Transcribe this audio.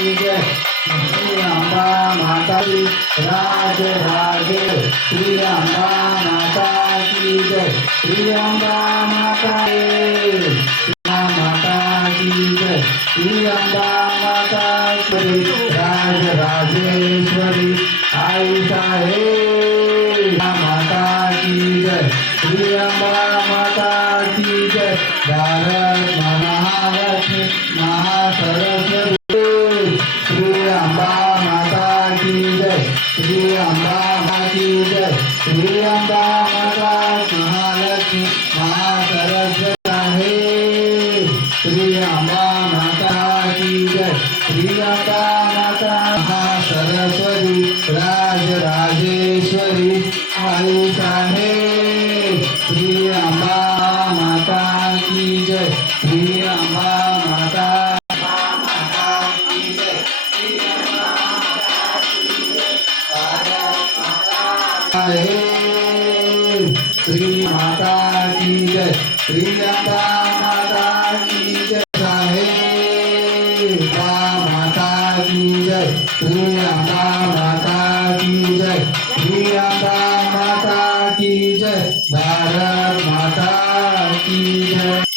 की जय। श्री अम्बा माता की राज राजे। श्री अम्बा माता की जय। श्री अम्बा माता की जय। श्री अम्बा माता की राज राजेश्वरी आई साहेब माता की जय। श्री अम्बा माता की जय। भारत महालक्ष्मी महासरस्वती। श्री अम्बा माता की जय। श्री अम्बा माता की जय। श्री अम्बा माता महालक्ष्मी महासरस्वती आहे। श्री अम्बा माता की जय। श्री अम्बा माता महासरस्वती राज राजेश्वरी आई साहेब। श्री अम्बा माता की जय। श्री अम्बा माता की जय। श्री माता की जय। श्री अम्बा माता की जय साहेब माता की जय। श्री अम्बा माता की जय। श्री अम्बा माता की जय। भारत माता की जय।